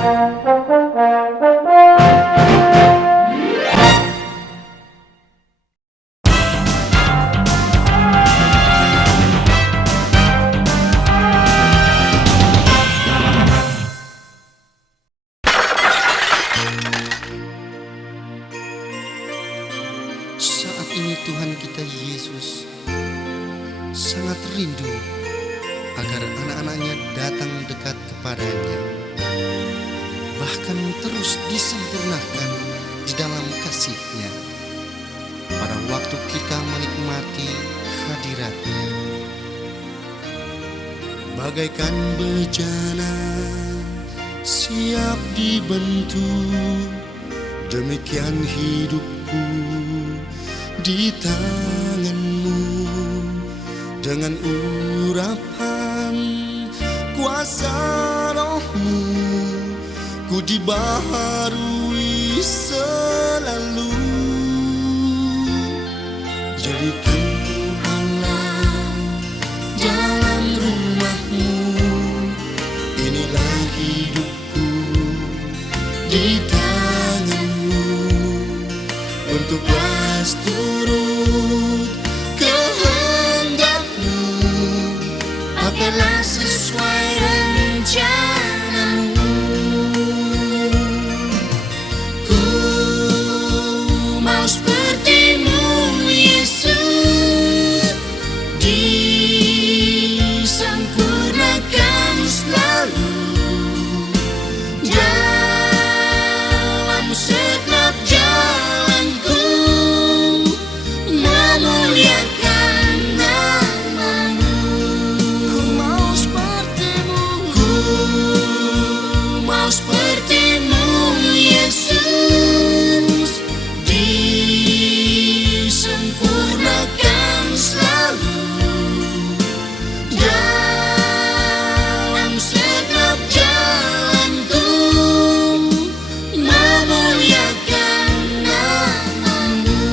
Saat ini Tuhan kita Yesus sangat rindu agar anak-anaknya datang dekat kepadanya, bahkan terus disempurnakan di dalam kasih-Nya pada waktu kita menikmati hadirat-Nya. Bagaikan bejana siap dibentuk, demikian hidupku di tangan-Mu. Dengan urapan kuasa Roh-Mu, ku dibaharui selalu. Jadikan ku Allah dalam rumah-Mu, inilah hidupku di tangan-Mu. Untuklah turut kehendak-Mu, pakailah sesuai rencana-Mu. Ku mau seperti-Mu Yesus, disempurnakan selalu dalam segenap jalanku, memuliakan nama-Mu. Ku mau seperti-Mu, ku mau seperti-Mu Yesus, disempurnakan selalu dalam segenap jalanku, memuliakan nama-Mu.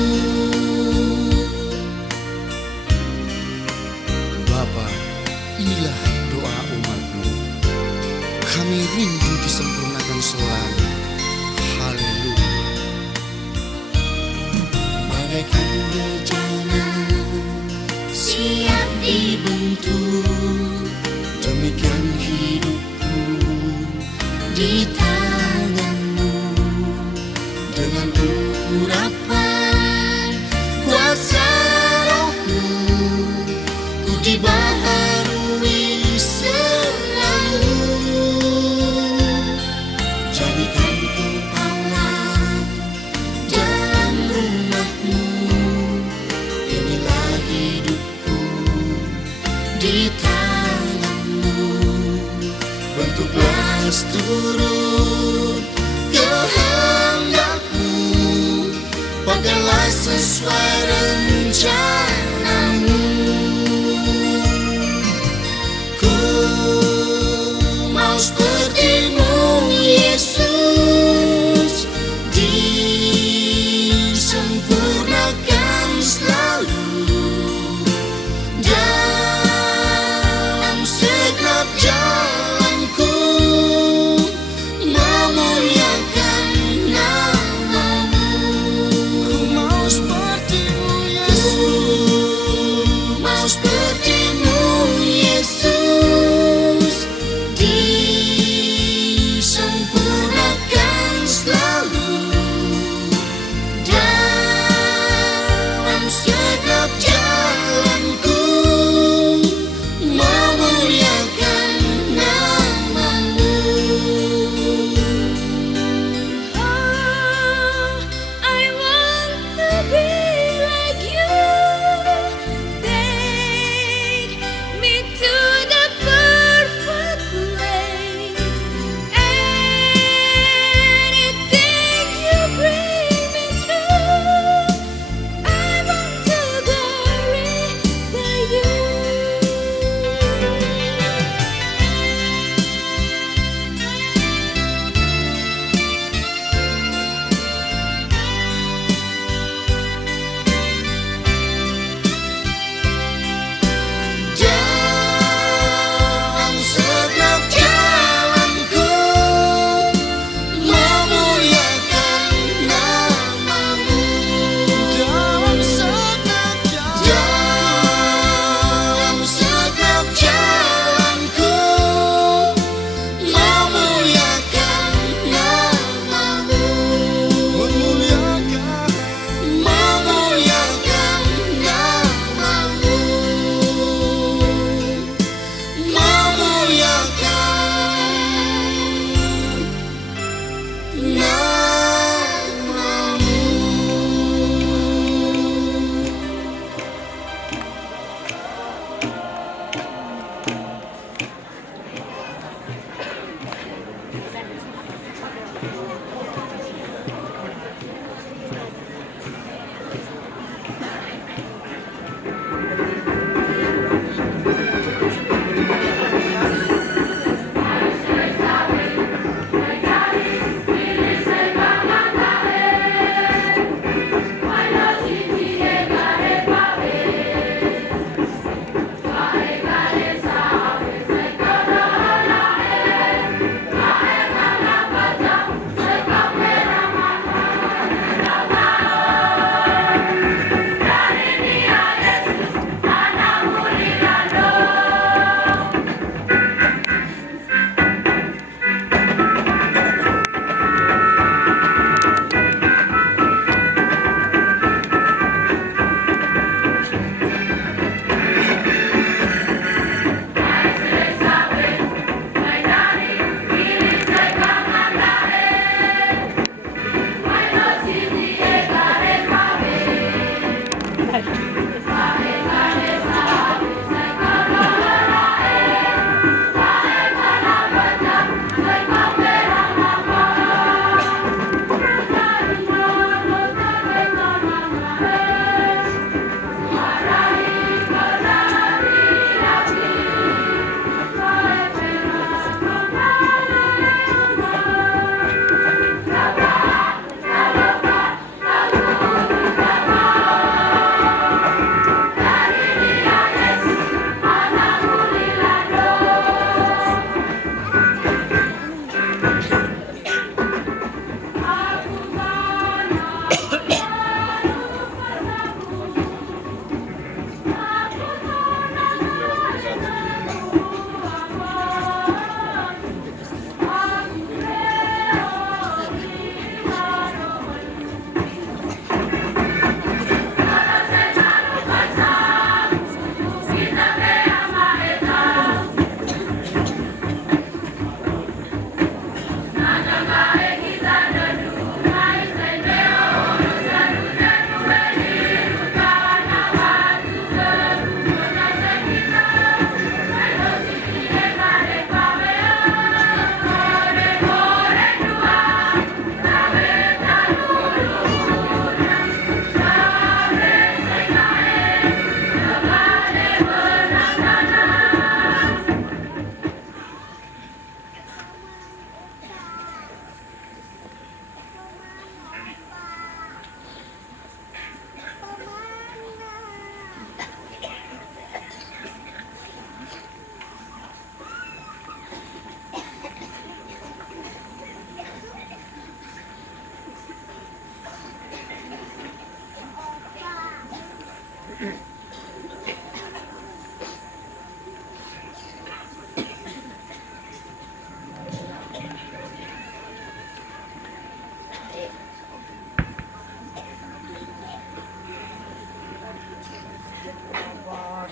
Bapa, inilah doa umat-Mu. Kami rindu disempurnakan selalu. Haleluya. Bagaikan bejana siap dibentuk, demikian hidupku di tangan-Mu. Dengan urapan kuasa Roh-Mu, ku dibaharui selalu. Jadikan ku Allah dalam rumah-Mu, inilah hidupku di tangan-Mu. Bentuklah turut kehendak-Mu, pakailah sesuai rencana-Mu. Ku mau seperti-Mu Yesus, disempurnakan selalu dalam segenap jalanku, memuliakan nama-Mu. Ku mau seperti-Mu Yesus,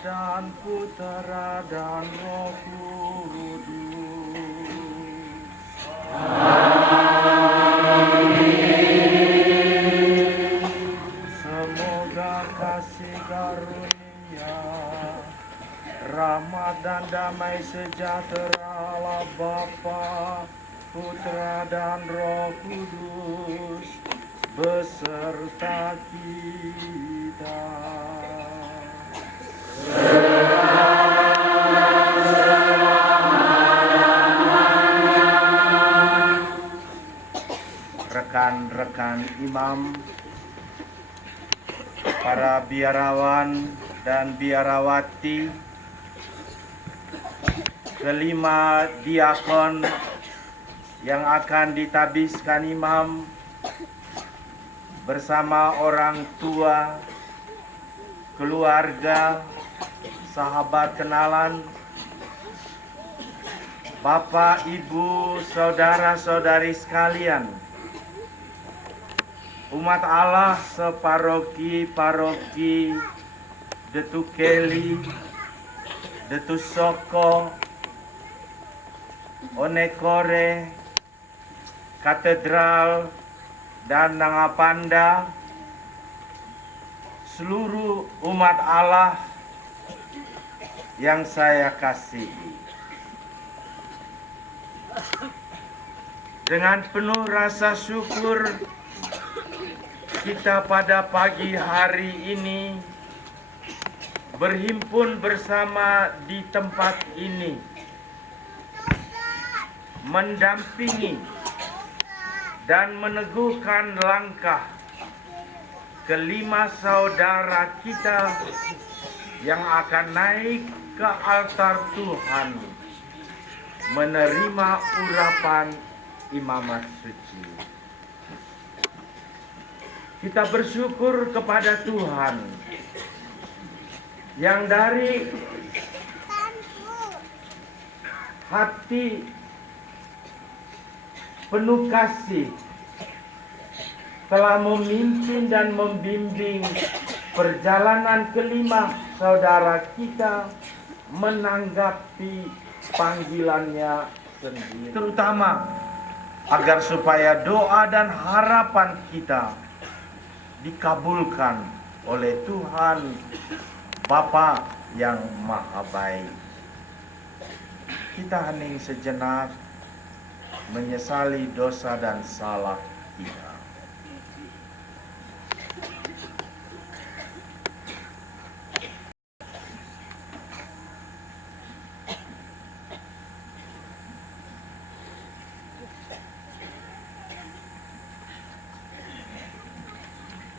Dan Putera dan Roh Kudus. Semoga kasih karunia, rahmat dan damai sejahtera Allah Bapa, Putra dan Roh Kudus beserta kita. Rekan-rekan imam, para biarawan dan biarawati, kelima diakon yang akan ditabiskan imam bersama orang tua, keluarga, sahabat kenalan, Bapak, Ibu, saudara-saudari sekalian, umat Allah separoki-paroki Detukeli, Detusoko, Onekore, Katedral, dan Nangapanda, seluruh umat Allah yang saya kasihi. Dengan penuh rasa syukur, kita pada pagi hari ini berhimpun bersama di tempat ini, mendampingi dan meneguhkan langkah kelima saudara kita yang akan naik ke altar Tuhan menerima urapan imamat suci. Kita bersyukur kepada Tuhan yang dari hati penuh kasih telah memimpin dan membimbing perjalanan kelima saudara kita menanggapi panggilannya sendiri, terutama agar supaya doa dan harapan kita dikabulkan oleh Tuhan Bapa yang Maha Baik. Kita hening sejenak menyesali dosa dan salah kita.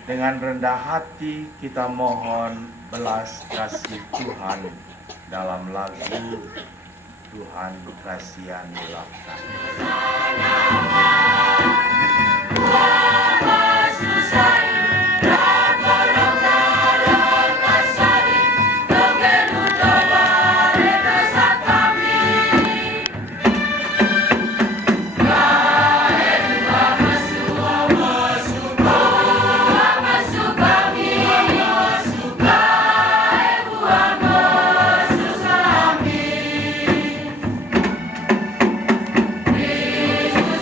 Dengan rendah hati kita mohon belas kasih Tuhan dalam lagu Tuhan kasihanilah kami. Yesus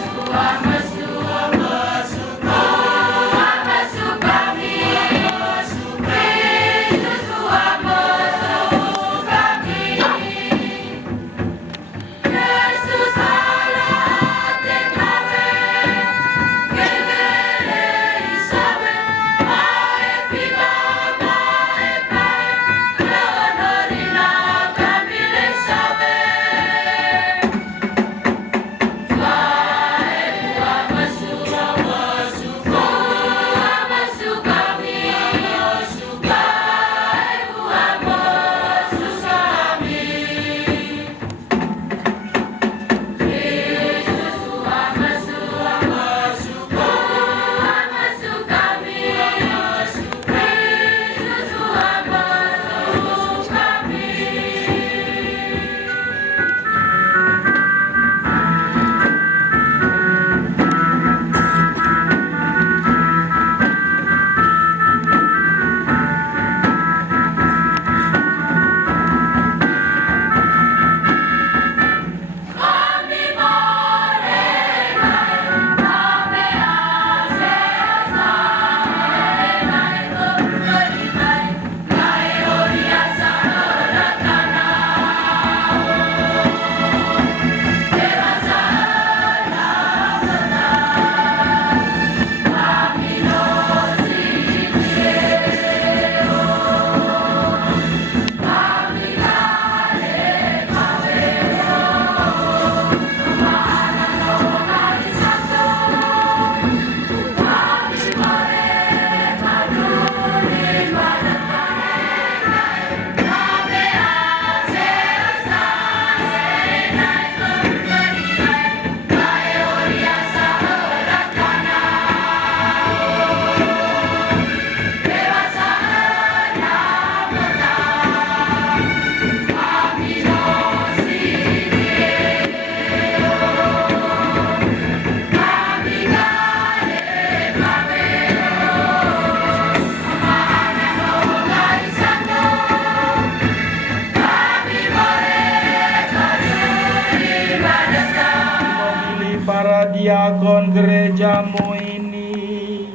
kebun gerejamu ini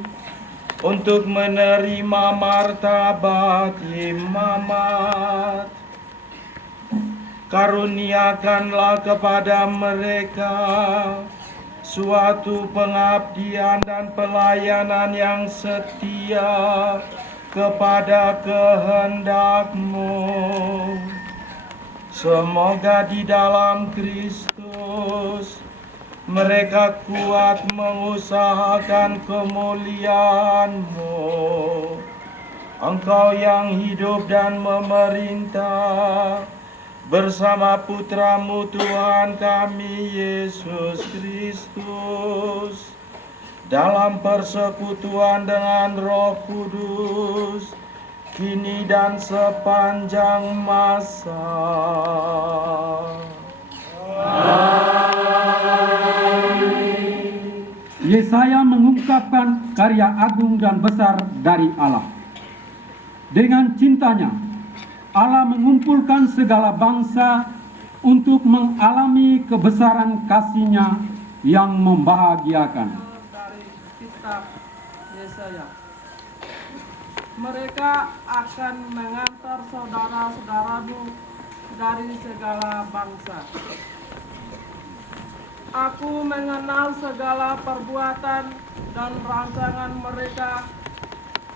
untuk menerima martabat imamat. Karuniakanlah kepada mereka suatu pengabdian dan pelayanan yang setia kepada kehendak-Mu. Semoga di dalam Kristus mereka kuat mengusahakan kemuliaan-Mu. Engkau yang hidup dan memerintah bersama Putra-Mu Tuhan kami Yesus Kristus, dalam persekutuan dengan Roh Kudus, kini dan sepanjang masa. Yesaya mengungkapkan karya agung dan besar dari Allah. Dengan cintanya, Allah mengumpulkan segala bangsa untuk mengalami kebesaran kasih-Nya yang membahagiakan. Dari kitab Yesaya, mereka akan mengantar saudara-saudaramu dari segala bangsa. Aku mengenal segala perbuatan dan rancangan mereka,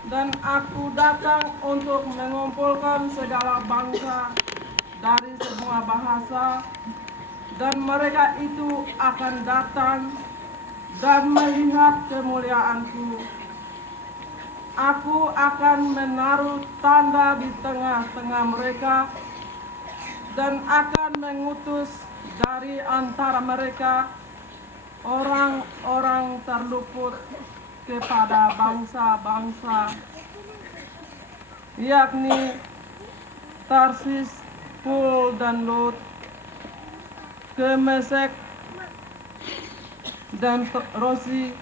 dan aku datang untuk mengumpulkan segala bangsa dari semua bahasa, dan mereka itu akan datang dan melihat kemuliaanku. Aku akan menaruh tanda di tengah-tengah mereka, dan akan mengutus dari antara mereka orang-orang terluput kepada bangsa-bangsa, yakni Tarsis, Pul dan Lut, ke Mesek dan Rosi,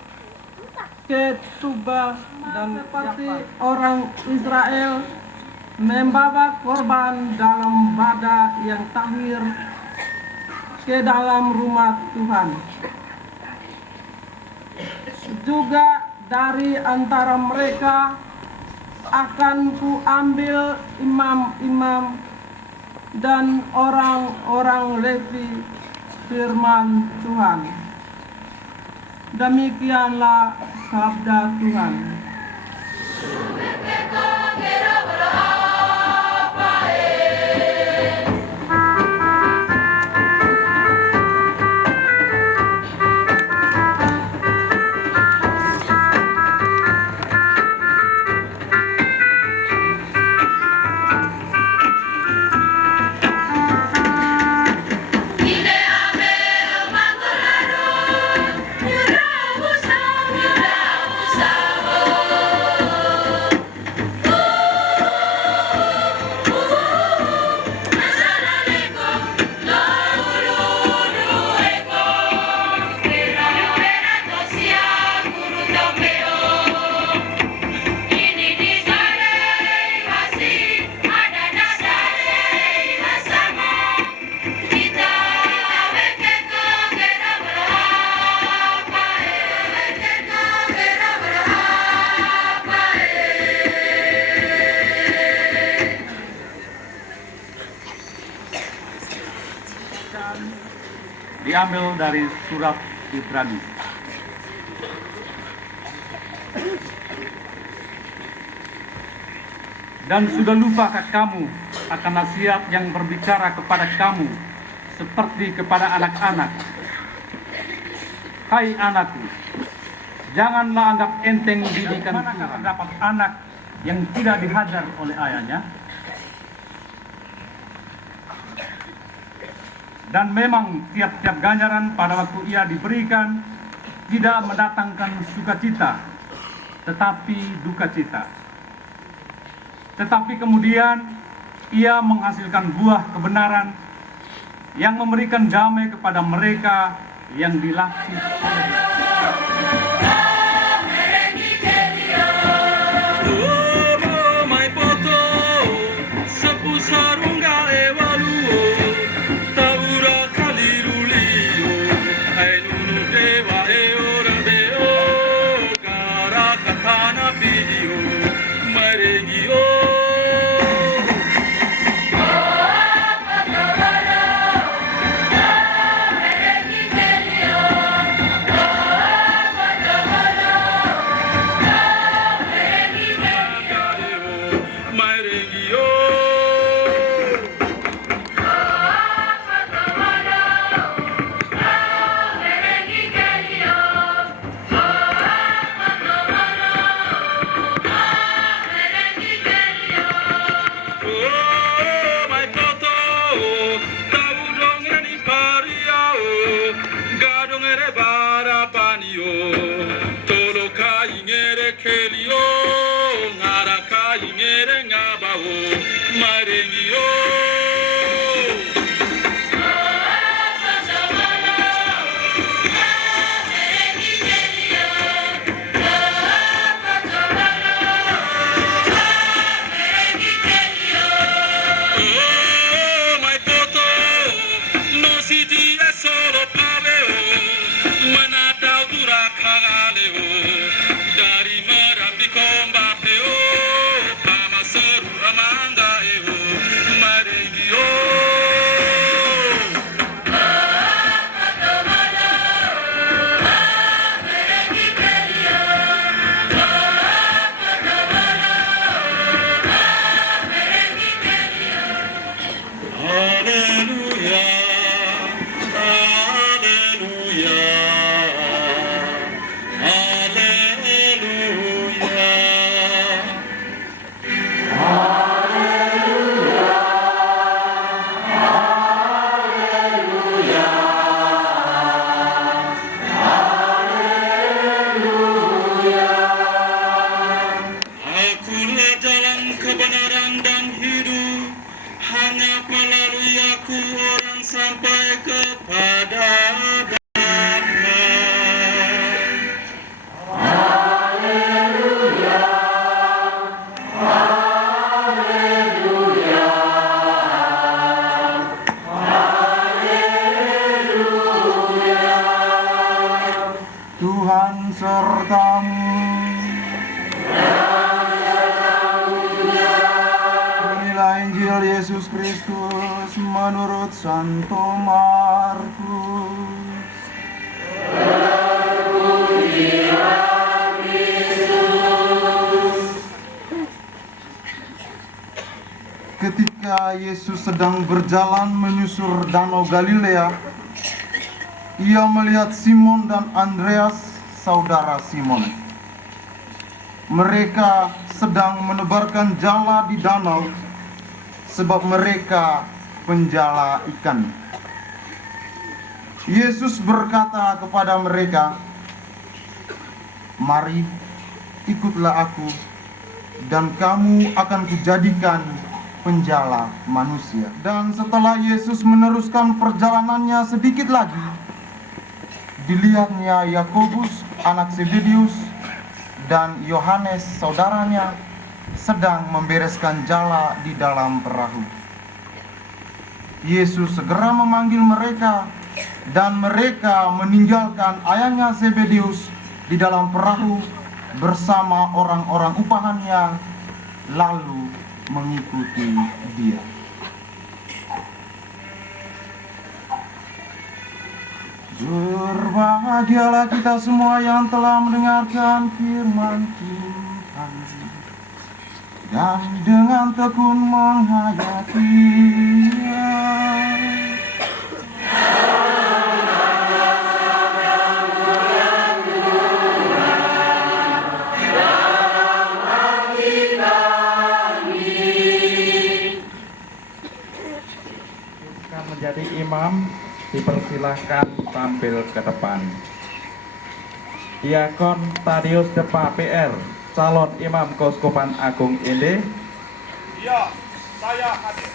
ke Tubal dan seperti orang Israel membawa korban dalam wadah yang tahir ke dalam rumah Tuhan. Juga dari antara mereka akan kuambil imam-imam dan orang-orang Levi, firman Tuhan. Demikianlah sabda Tuhan. Diambil dari surat Ibrani. Dan sudah lupakah kamu akan nasihat yang berbicara kepada kamu seperti kepada anak-anak? Hai anakku, janganlah anggap enteng didikan Tuhan. Terdapat anak yang tidak dihajar oleh ayahnya. Dan memang tiap-tiap ganjaran pada waktu ia diberikan tidak mendatangkan sukacita, tetapi duka cita. Tetapi kemudian ia menghasilkan buah kebenaran yang memberikan damai kepada mereka yang dilatih oleh kelio, tolo ka ingere kelio, ngara ka ingere ngabao, marengio. Tuhan sertamu. Inilah Injil Yesus Kristus menurut Santo Markus. Ketika Yesus sedang berjalan menyusur Danau Galilea, ia melihat Simon dan Andreas, saudara Simon. Mereka sedang menebarkan jala di danau, sebab mereka penjala ikan. Yesus berkata kepada mereka, "Mari, ikutlah aku, dan kamu akan kujadikan penjala manusia." Dan setelah Yesus meneruskan perjalanannya sedikit lagi, dilihatnya Yakobus anak Zebedius dan Yohanes saudaranya sedang membereskan jala di dalam perahu. Yesus segera memanggil mereka, dan mereka meninggalkan ayahnya Zebedius di dalam perahu bersama orang-orang upahannya, lalu mengikuti dia. Berbahagialah kita semua yang telah mendengarkan firman Tuhan dan dengan tekun menghayatinya. Akan menjadi imam, dipersilahkan tampil ke depan. Diakon Tadius Depa PR, calon imam Keuskupan Agung Ende. Ya, saya hadir.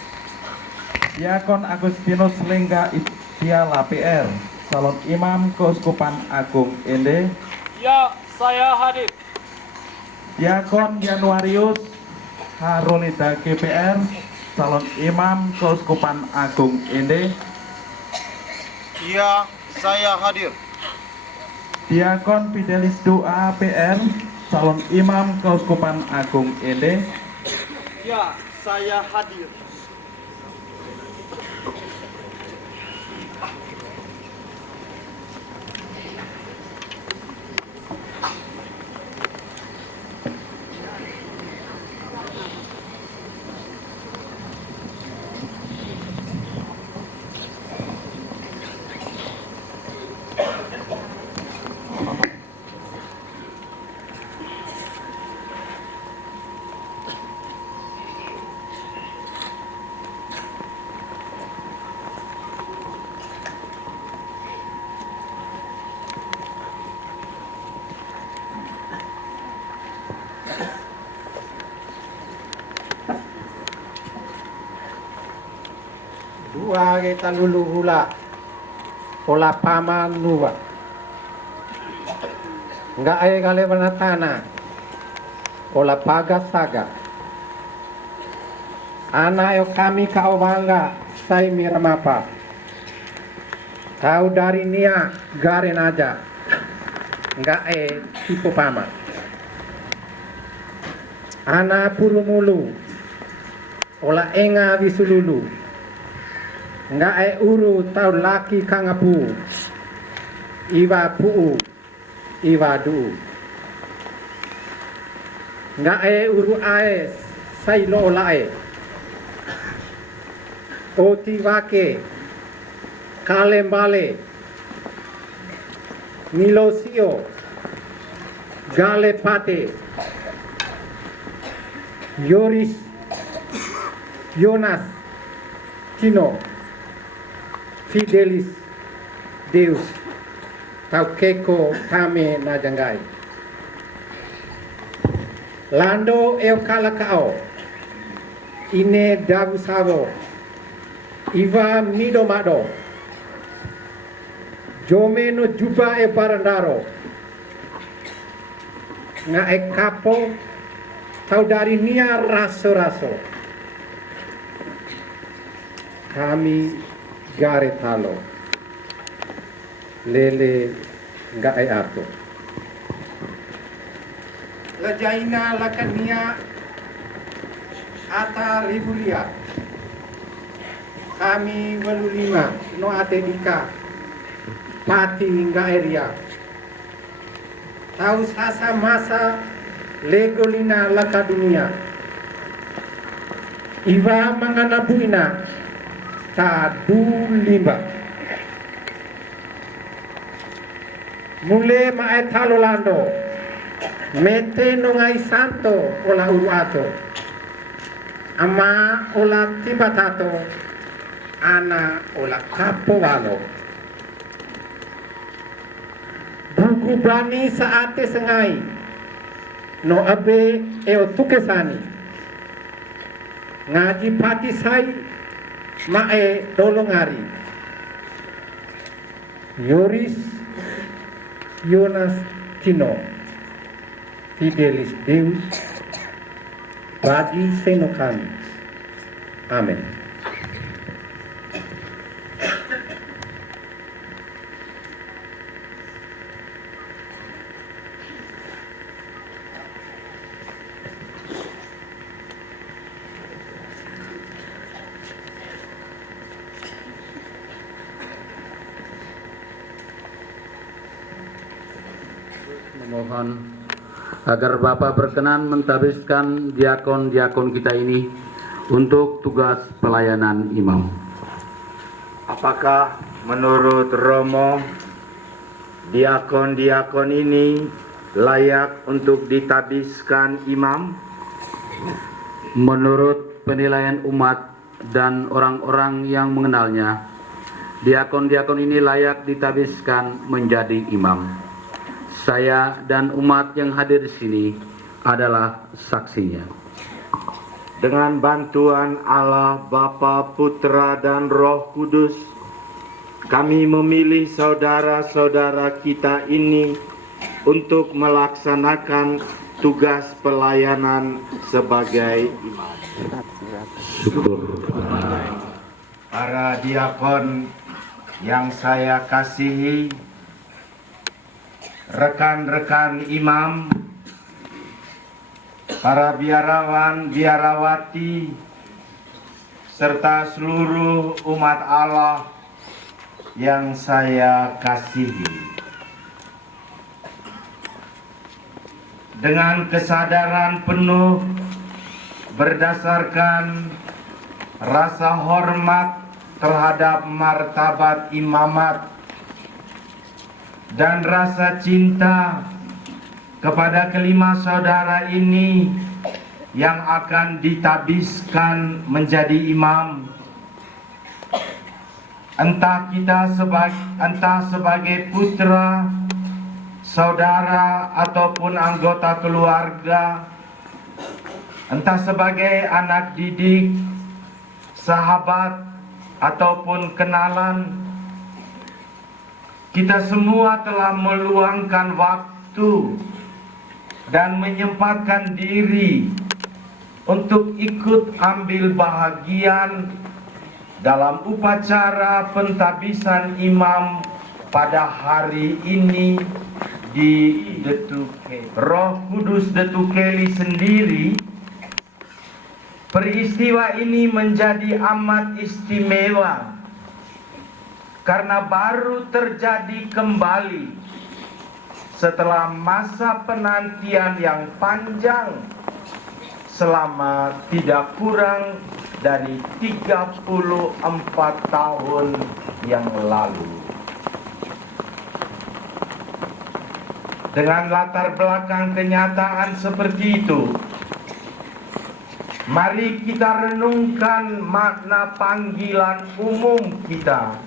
Diakon Agustinus Lengga Istiala PR, calon imam Keuskupan Agung Ende. Ya, saya hadir. Diakon Januarius Harulida GPR, calon imam Keuskupan Agung Ende. Iya, saya hadir. Diakon Fidelis Doa PR, calon imam Keuskupan Agung Ende. Ya, saya hadir. uage talulu hula ola pama nuwa nga ay gale banatana ola paga saga ana yo kami kaowanga sai miramapa kau dari nia garen aja nga tipu pama ana purumulu ola enga visululu nga uru tau laki kangapu iwa puu iwa du nga uru ae sailo lae oti wake kalembale nilosio gale pate Yoris Jonas Tino Fidelis Deus Taukeko Tame Najangai Lando Eukalakao Ine Dabusavo Iva Midomado Jomeno Juba Barandaro Nga Kapo Tau dari nia raso-raso kami gare talo lele nggak ato lajaina lakania ata ribulia kami welulima no atedika pati nggak area tahu sasa masa legolina laka dunia iwa manganabuina ta dulimba mule mae talolando mete nongai santo ola uruato ama ola timbatato ana ola kapovalo buku bani saate sengai no abe eo tukesani ngaji pati sai mae dolongari Yoris Jonas Tino Fidelis Deus bagi senokami amin. Mohon agar Bapak berkenan mentabiskan diakon-diakon kita ini untuk tugas pelayanan imam. Apakah menurut Romo diakon-diakon ini layak untuk ditabiskan imam? Menurut penilaian umat dan orang-orang yang mengenalnya, diakon-diakon ini layak ditabiskan menjadi imam. Saya dan umat yang hadir di sini adalah saksinya. Dengan bantuan Allah Bapa, Putra, dan Roh Kudus, kami memilih saudara-saudara kita ini untuk melaksanakan tugas pelayanan sebagai imam. Syukur. Para diakon yang saya kasihi, rekan-rekan imam, para biarawan, biarawati, serta seluruh umat Allah yang saya kasihi. Dengan kesadaran penuh berdasarkan rasa hormat terhadap martabat imamat dan rasa cinta kepada kelima saudara ini yang akan ditabiskan menjadi imam, entah sebagai putra, saudara ataupun anggota keluarga, entah sebagai anak didik, sahabat ataupun kenalan. Kita semua telah meluangkan waktu dan menyempatkan diri untuk ikut ambil bahagian dalam upacara pentabisan imam pada hari ini di Detukeli. Roh Kudus Detukeli sendiri, peristiwa ini menjadi amat istimewa karena baru terjadi kembali setelah masa penantian yang panjang selama tidak kurang dari 34 tahun yang lalu. Dengan latar belakang kenyataan seperti itu, mari kita renungkan makna panggilan umum kita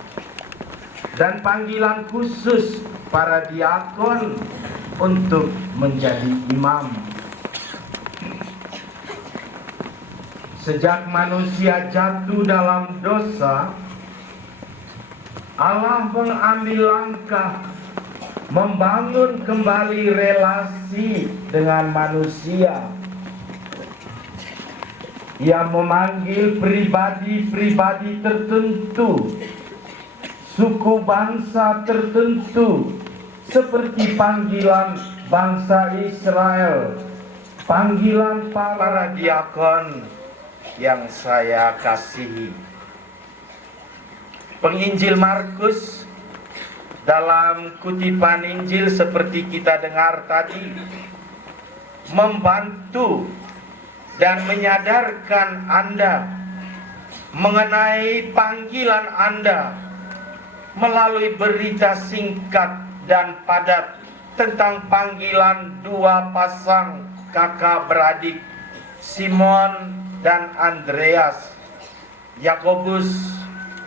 dan panggilan khusus para diakon untuk menjadi imam. Sejak manusia jatuh dalam dosa, Allah mengambil langkah membangun kembali relasi dengan manusia. Ia memanggil pribadi-pribadi tertentu, suku bangsa tertentu, seperti panggilan bangsa Israel, panggilan para diakon yang saya kasihi. Penginjil Markus dalam kutipan Injil seperti kita dengar tadi membantu dan menyadarkan Anda mengenai panggilan Anda melalui berita singkat dan padat tentang panggilan dua pasang kakak beradik, Simon dan Andreas, Yakobus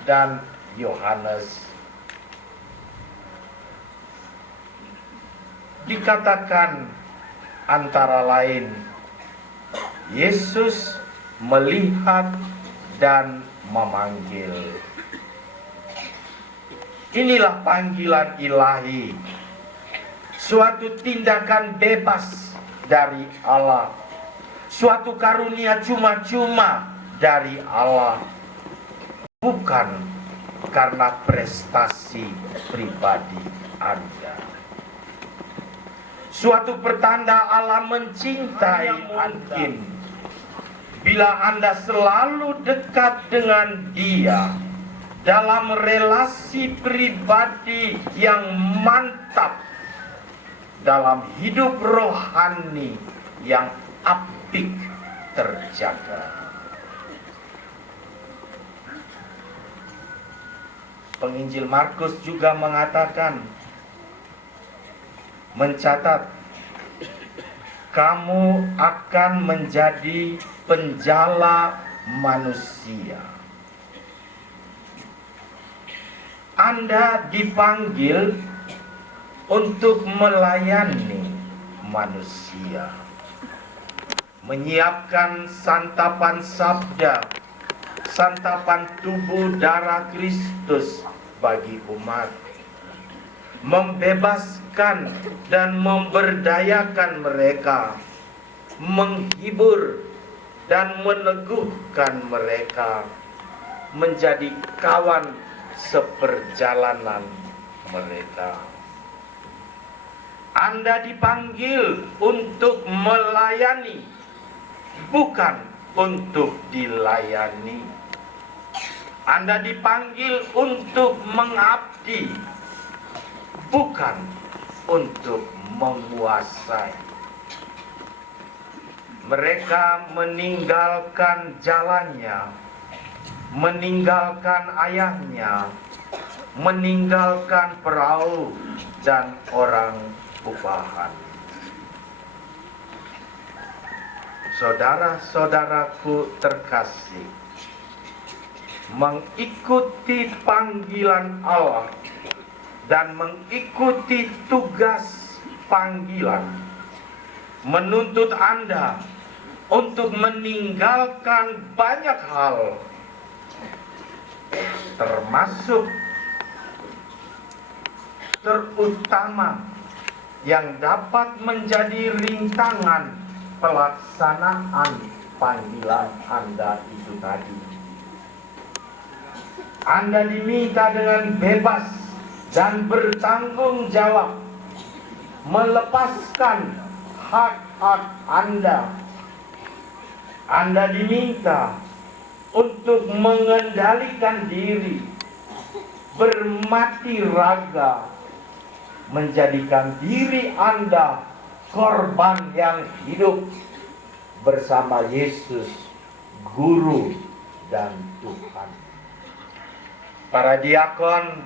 dan Yohanes. Dikatakan antara lain, Yesus melihat dan memanggil. Inilah panggilan ilahi, suatu tindakan bebas dari Allah, suatu karunia cuma-cuma dari Allah, bukan karena prestasi pribadi Anda. Suatu pertanda Allah mencintai Anda bila Anda selalu dekat dengan Dia dalam relasi pribadi yang mantap, dalam hidup rohani yang apik terjaga. Penginjil Markus juga mengatakan, mencatat, kamu akan menjadi penjala manusia. Anda dipanggil untuk melayani manusia, menyiapkan santapan sabda, santapan tubuh darah Kristus bagi umat, membebaskan dan memberdayakan mereka, menghibur dan meneguhkan mereka, menjadi kawan seperjalanan mereka. Anda dipanggil untuk melayani, bukan untuk dilayani. Anda dipanggil untuk mengabdi, bukan untuk menguasai. Mereka meninggalkan jalannya, meninggalkan ayahnya, meninggalkan perahu dan orang upahan. Saudara-saudaraku terkasih, mengikuti panggilan Allah dan mengikuti tugas panggilan menuntut Anda untuk meninggalkan banyak hal, termasuk terutama yang dapat menjadi rintangan pelaksanaan panggilan Anda itu tadi. Anda diminta dengan bebas dan bertanggung jawab melepaskan hak-hak Anda. Anda diminta untuk mengendalikan diri, bermati raga, menjadikan diri Anda korban yang hidup bersama Yesus, Guru dan Tuhan. Para diakon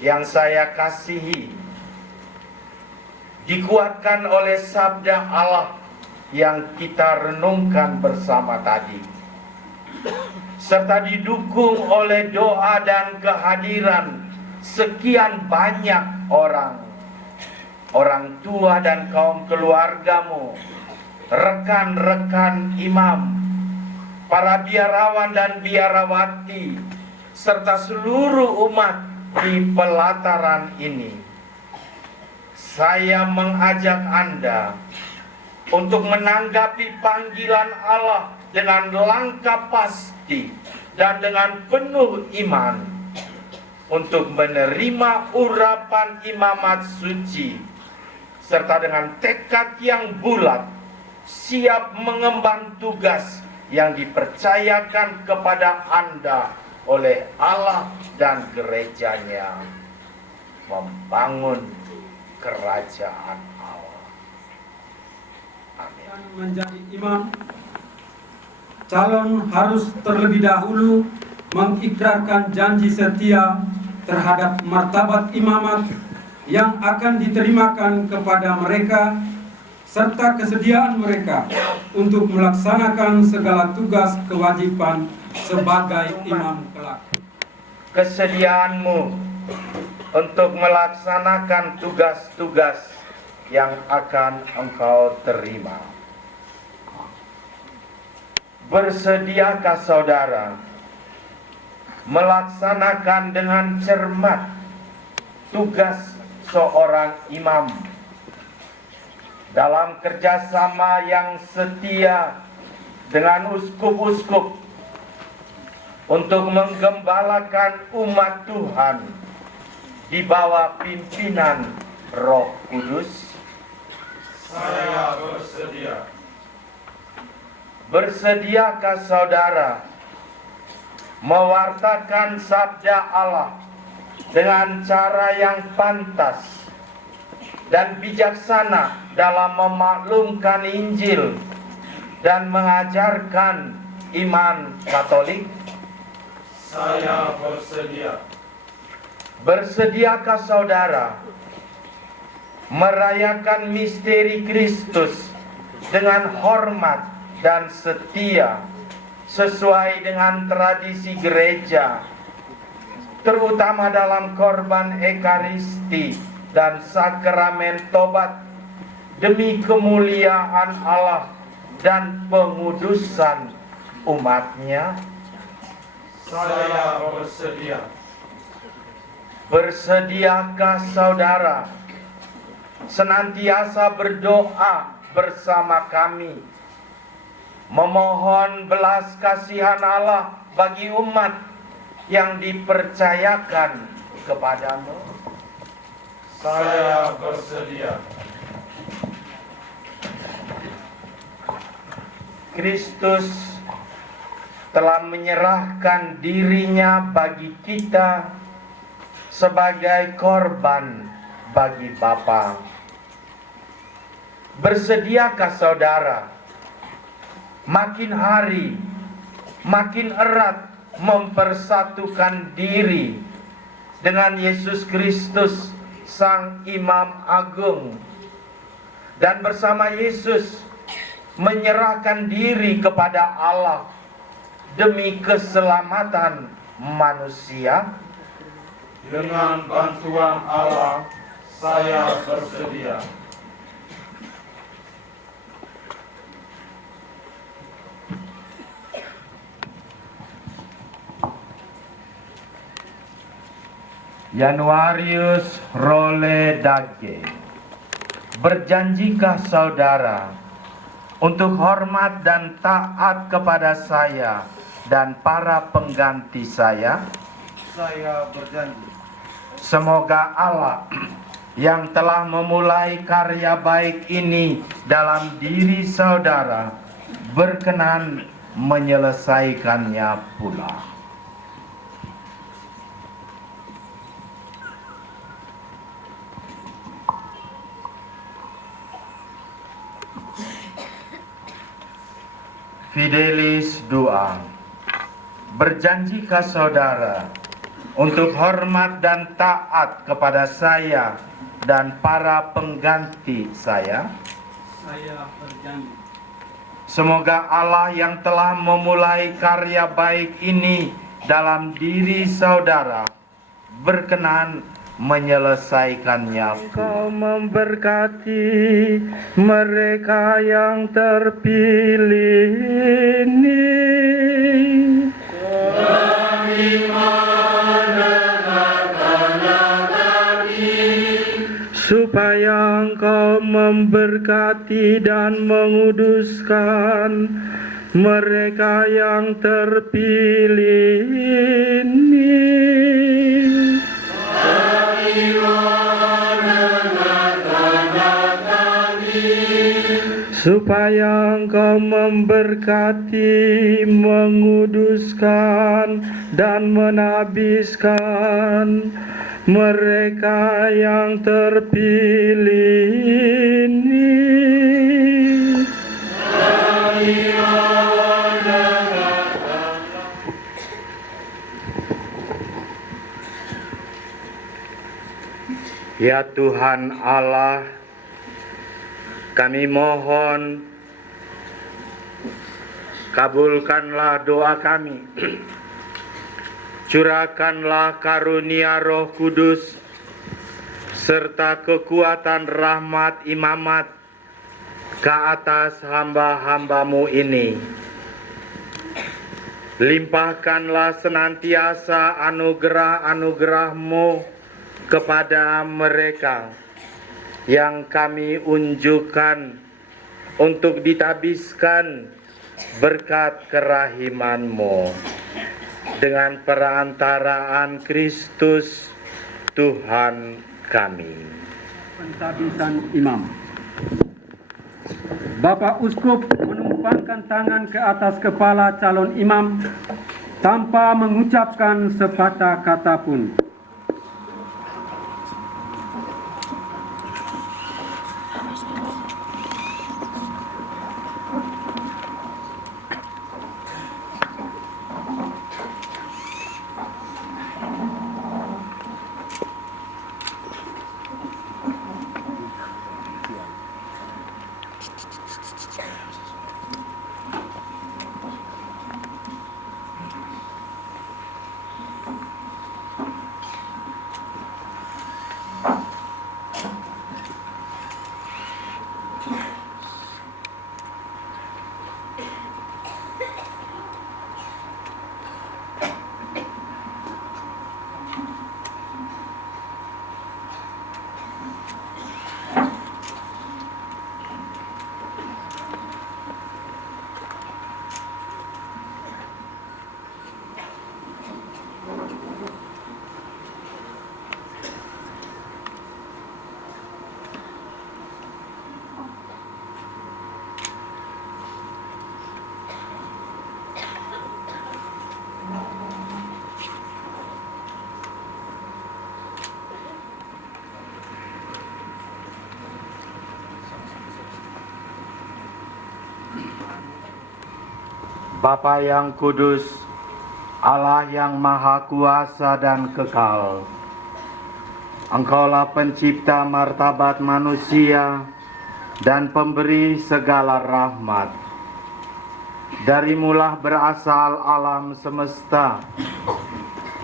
yang saya kasihi, dikuatkan oleh sabda Allah yang kita renungkan bersama tadi, serta didukung oleh doa dan kehadiran sekian banyak orang tua dan kaum keluargamu, rekan-rekan imam, para biarawan dan biarawati, serta seluruh umat di pelataran ini. Saya mengajak Anda untuk menanggapi panggilan Allah dengan langkah pasti dan dengan penuh iman, untuk menerima urapan imamat suci, serta dengan tekad yang bulat, siap mengemban tugas yang dipercayakan kepada Anda oleh Allah dan gerejanya, membangun kerajaan Allah. Amin. Menjadi imam, calon harus terlebih dahulu mengikrarkan janji setia terhadap martabat imamat yang akan diterimakan kepada mereka, serta kesediaan mereka untuk melaksanakan segala tugas kewajiban sebagai imam kelak. Kesediaanmu untuk melaksanakan tugas-tugas yang akan engkau terima. Bersediakah saudara melaksanakan dengan cermat tugas seorang imam dalam kerjasama yang setia dengan uskup-uskup untuk menggembalakan umat Tuhan di bawah pimpinan Roh Kudus? Saya bersedia. Bersediakah saudara mewartakan sabda Allah dengan cara yang pantas dan bijaksana dalam memaklumkan Injil dan mengajarkan iman Katolik? Saya bersedia. Bersediakah saudara merayakan misteri Kristus dengan hormat dan setia sesuai dengan tradisi gereja, terutama dalam korban Ekaristi dan sakramen tobat, demi kemuliaan Allah dan pengudusan umatnya? Saya bersedia. Bersediakah saudara senantiasa berdoa bersama kami, memohon belas kasihan Allah bagi umat yang dipercayakan kepadamu? Saya bersedia. Kristus telah menyerahkan dirinya bagi kita sebagai korban bagi Bapa. Bersediakah saudara makin hari makin erat mempersatukan diri dengan Yesus Kristus Sang Imam Agung, dan bersama Yesus menyerahkan diri kepada Allah demi keselamatan manusia? Dengan bantuan Allah, saya bersedia. Januarius Roledage. Berjanjikah saudara untuk hormat dan taat kepada saya dan para pengganti saya? Saya berjanji. Semoga Allah yang telah memulai karya baik ini dalam diri saudara berkenan menyelesaikannya pula. Fidelis doa. Berjanjikah saudara untuk hormat dan taat kepada saya dan para pengganti saya? Saya berjanji. Semoga Allah yang telah memulai karya baik ini dalam diri saudara berkenan menyelesaikannya. Engkau memberkati mereka yang terpilih ini. Supaya Engkau memberkati dan menguduskan mereka yang terpilih ini. Supaya Engkau memberkati, menguduskan, dan menabiskan mereka yang terpilih ini. Ya Tuhan Allah, kami mohon kabulkanlah doa kami. Curahkanlah karunia Roh Kudus serta kekuatan rahmat imamat ke atas hamba-hambamu ini. Limpahkanlah senantiasa anugerah-anugerah-Mu kepada mereka yang kami unjukkan untuk ditabiskan berkat kerahiman-Mu dengan perantaraan Kristus Tuhan kami. Pentabisan imam. Bapak Uskup menumpangkan tangan ke atas kepala calon imam tanpa mengucapkan sepatah kata pun. Bapa yang kudus, Allah yang maha kuasa dan kekal, Engkaulah pencipta martabat manusia dan pemberi segala rahmat. Darimulah berasal alam semesta.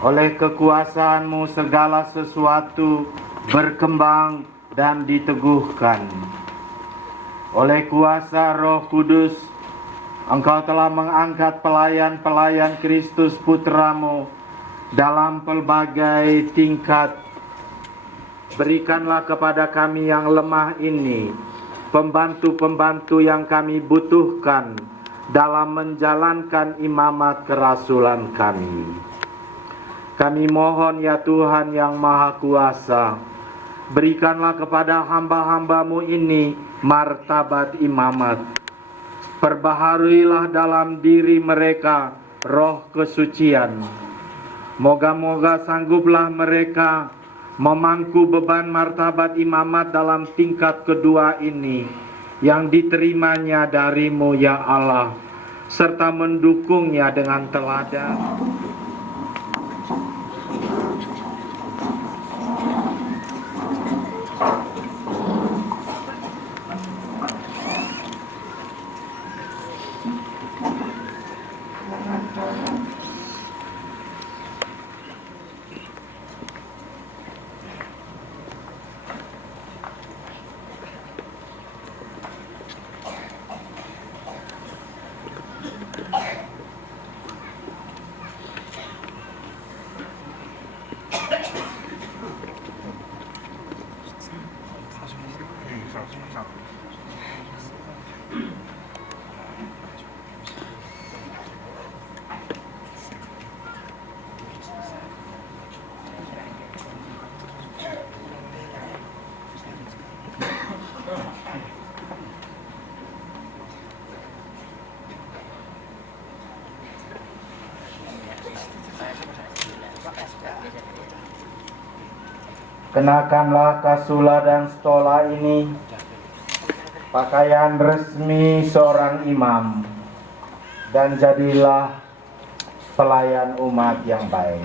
Oleh kekuasaan-Mu segala sesuatu berkembang dan diteguhkan. Oleh kuasa Roh Kudus, Engkau telah mengangkat pelayan-pelayan Kristus Putra-Mu dalam pelbagai tingkat berikanlah kepada kami yang lemah ini pembantu-pembantu yang kami butuhkan dalam menjalankan imamat kerasulan kami. Kami mohon ya Tuhan yang Maha Kuasa, berikanlah kepada hamba-hambamu ini martabat imamat. Perbaharuilah dalam diri mereka roh kesucian. Moga-moga sangguplah mereka memangku beban martabat imamat dalam tingkat kedua ini yang diterimanya darimu ya Allah, serta mendukungnya dengan teladan. Kenakanlah kasula dan stola ini pakaian resmi seorang imam, dan jadilah pelayan umat yang baik.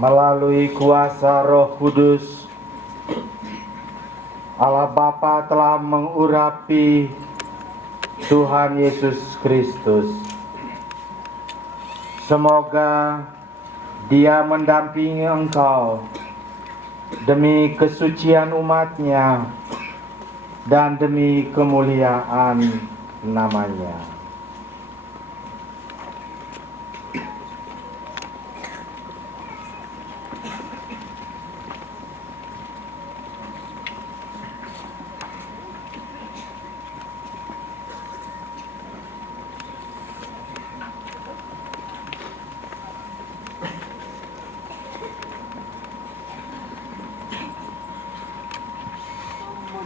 Melalui kuasa Roh Kudus, Allah Bapa telah mengurapi Tuhan Yesus Kristus. Semoga Dia mendampingi engkau demi kesucian umatnya dan demi kemuliaan namanya.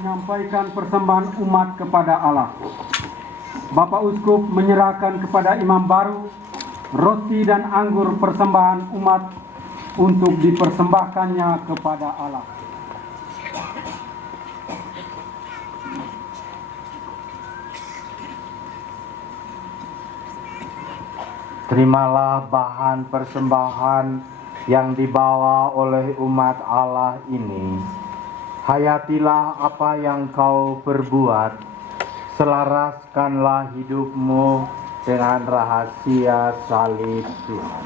Menyampaikan persembahan umat kepada Allah. Bapak Uskup menyerahkan kepada imam baru roti dan anggur persembahan umat untuk dipersembahkannya kepada Allah. Terimalah bahan persembahan yang dibawa oleh umat Allah ini. Hayatilah apa yang kau perbuat, selaraskanlah hidupmu dengan rahasia salib Tuhan.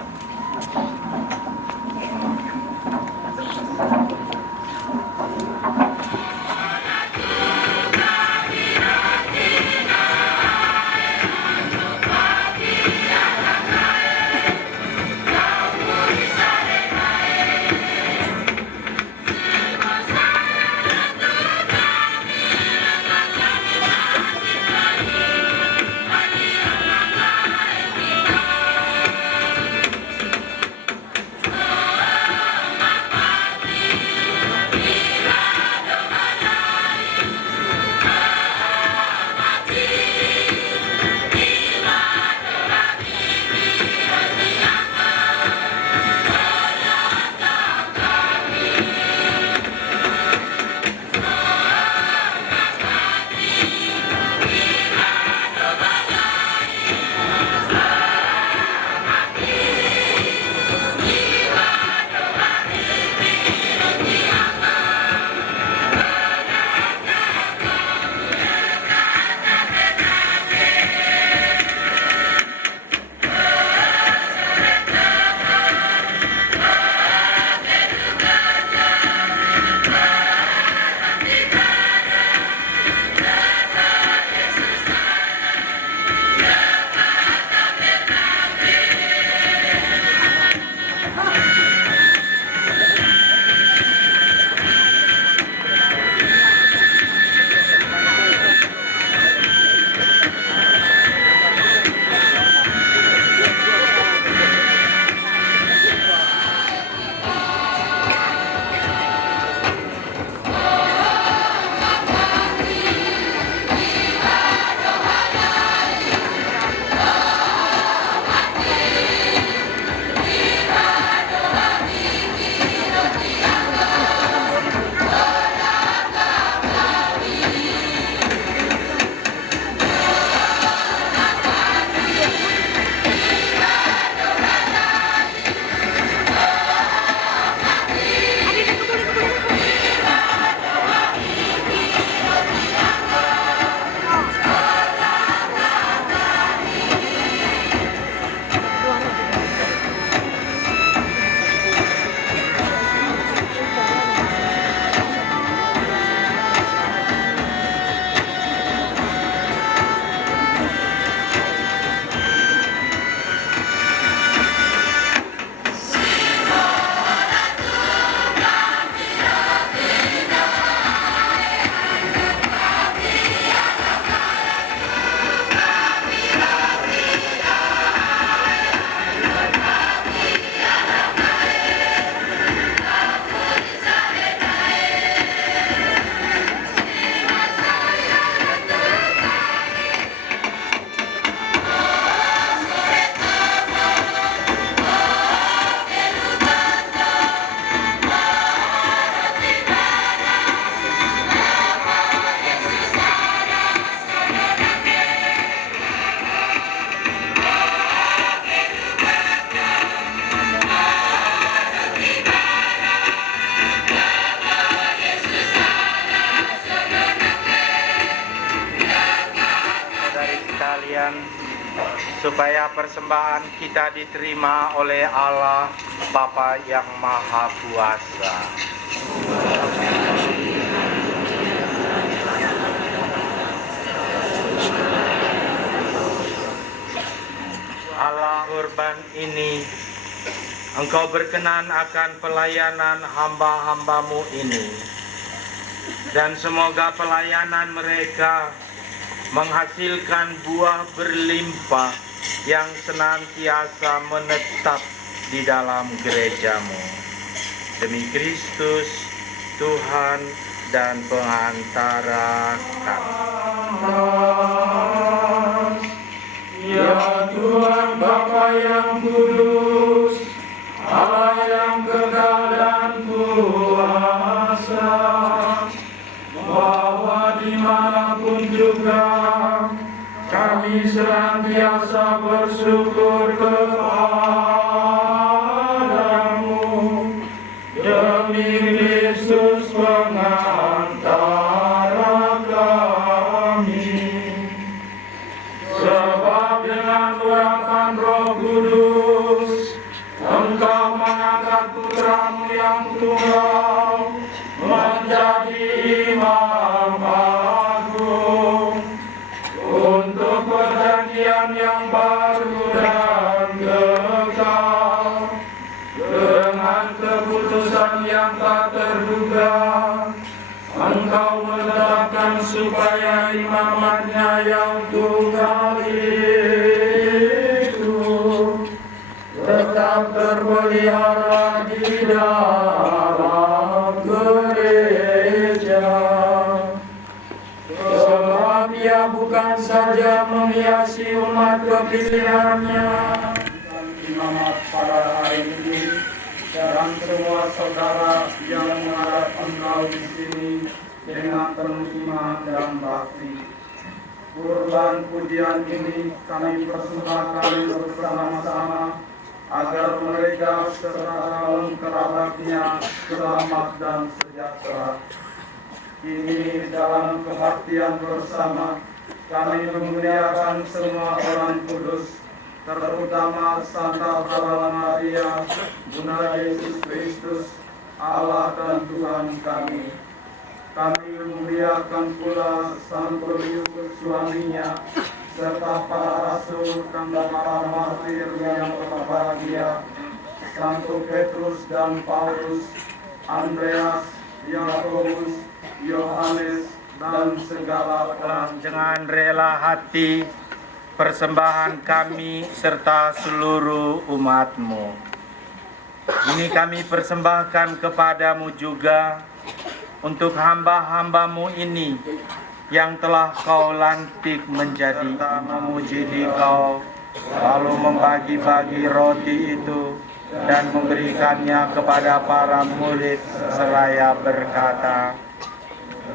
sekalian, supaya persembahan kita diterima oleh Allah Bapa yang Maha Kuasa. Allah urban ini, Engkau berkenan akan pelayanan hamba-hambamu ini, dan semoga pelayanan mereka menghasilkan buah berlimpah yang senantiasa menetap di dalam gerejamu. Demi Kristus, Tuhan dan pengantara kami. Ya Tuhan Bapa yang kudus, Allah yang kekal dan kuasa, bahwa dimanapun juga kami senantiasa bersyukur kepadamu demi Kristus pengantara kami. Sebab dengan urapan Roh Kudus, Engkau mengangkat Putra-Mu yang tunggal menjadi Imam Agung untuk perjanjian yang baru dan kekal, dengan keputusan yang tak terduga. Engkau menetapkan supaya imamatnya yang tunggal itu tetap terpelihara di dalam gereja. Sebab Ia bukan saja menghiasi umat kepilihannya Imamat pada hari ini, dan semua saudara yang menghadap Engkau di sini dengan penuh iman dan bakti. Kurban pujian ini kami persembahkan bersama-sama agar mereka serta kaum kerabatnya selamat dan sejahtera. Kini dalam kebaktian bersama kami memuliakan semua orang kudus, terutama Santa Barbara Maria, Bunda Yesus Kristus, Allah dan Tuhan kami. Kami memuliakan pula Santo Yusuf suaminya, serta para rasul dan para martir yang berbahagia, Santo Petrus dan Paulus, Andreas, Yakobus, Yohanes, dan segala orang. Dengan rela hati persembahan kami serta seluruh umat-Mu ini kami persembahkan kepadamu juga untuk hamba-hambamu ini yang telah Kau lantik menjadi memuji di Kau, lalu membagi-bagi roti itu dan memberikannya kepada para murid seraya berkata,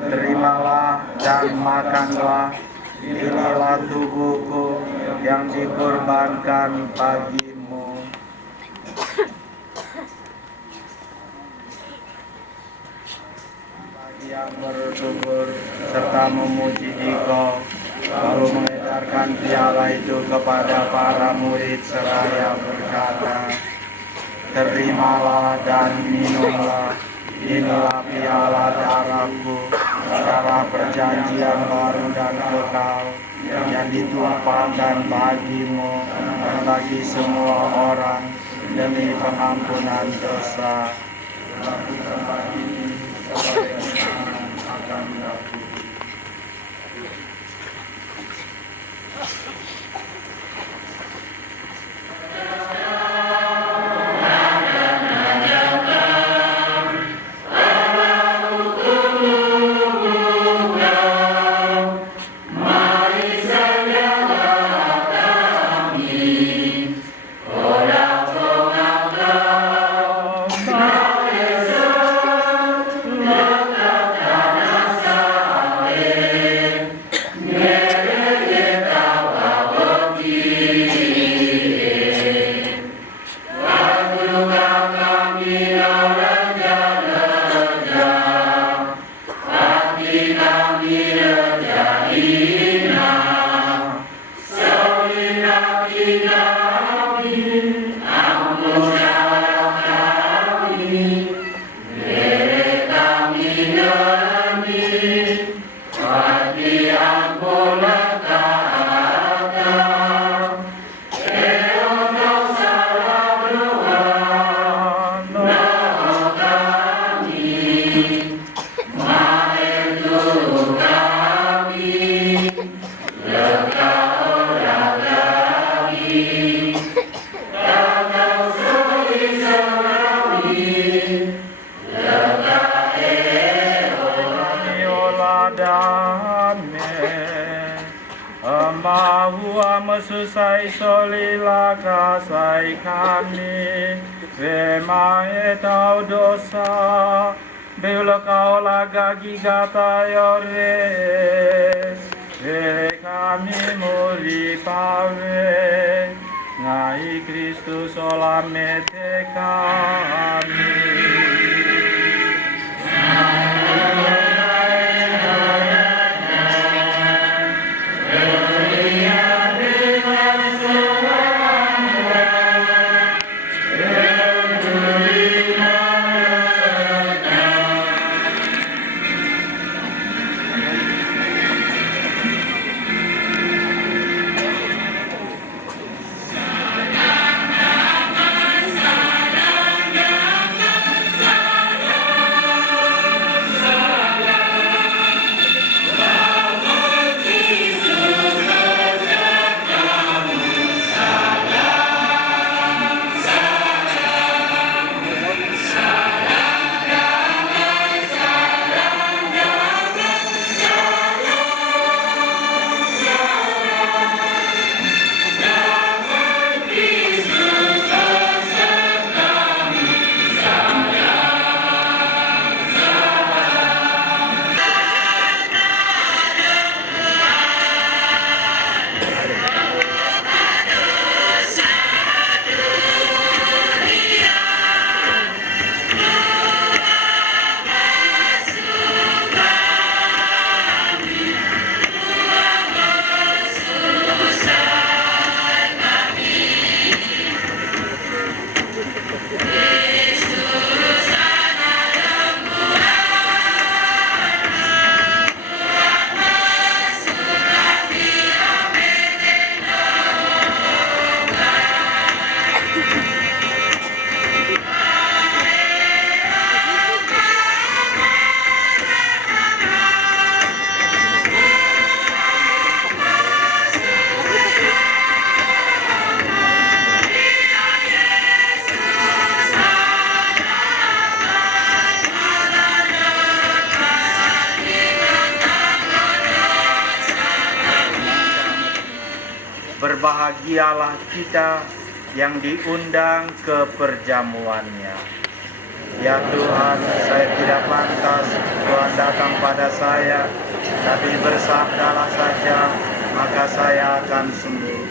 "Terimalah dan makanlah, inilah tubuhku yang dikorbankan bagimu." Bagi yang bersyukur serta memuji Engkau, lalu mengedarkan piala itu kepada para murid seraya berkata, "Terimalah dan minumlah, inilah piala darahku, darah perjanjian baru dan kekal, yang ditumpahkan bagimu dan bagi semua orang demi pengampunan dosa." Lakukan bagi ini sebagai kenangan akan aku. Maria Susai solila kasai kami Vemae tau dosa Beula kau laga gigata yore Ve kami muri pawe Ngai Kristus olamete kami Berbahagialah kita yang diundang ke perjamuannya. Ya Tuhan, saya tidak pantas Tuhan datang pada saya, tapi bersabdalah saja, maka saya akan sembuh.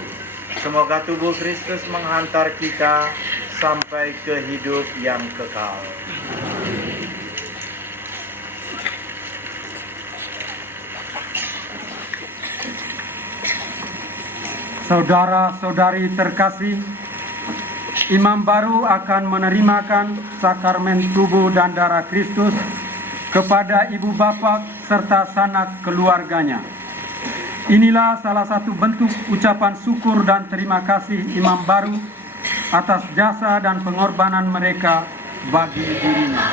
Semoga tubuh Kristus menghantar kita sampai ke hidup yang kekal. Saudara-saudari terkasih, imam baru akan menerimakan sakramen tubuh dan darah Kristus kepada ibu bapa serta sanak keluarganya. Inilah salah satu bentuk ucapan syukur dan terima kasih imam baru atas jasa dan pengorbanan mereka bagi dirinya.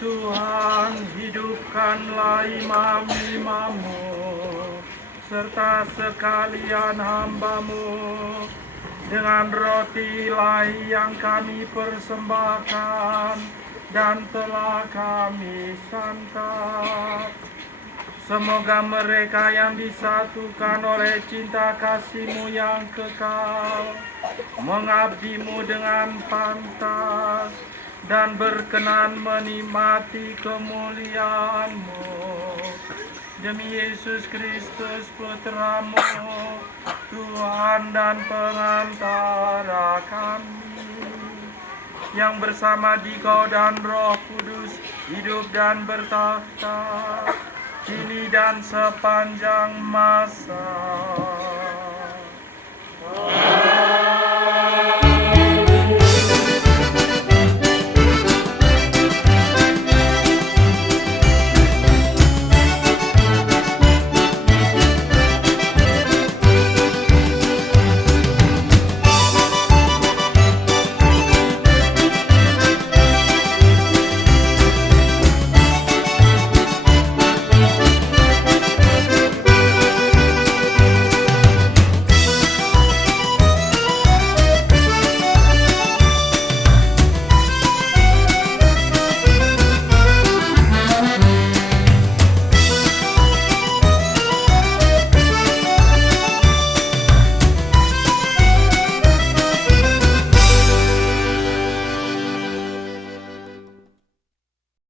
Tuhan, hidupkanlah imam-imam-Mu serta sekalian hamba-Mu dengan roti ilahi yang kami persembahkan dan telah kami santap. Semoga mereka yang disatukan oleh cinta kasih-Mu yang kekal mengabdi-Mu dengan pantas dan berkenan menikmati kemuliaan-Mu. Demi Yesus Kristus Putra-Mu, Tuhan dan pengantara kami, yang bersama Dikau dan Roh Kudus hidup dan bertakhta kini dan sepanjang masa.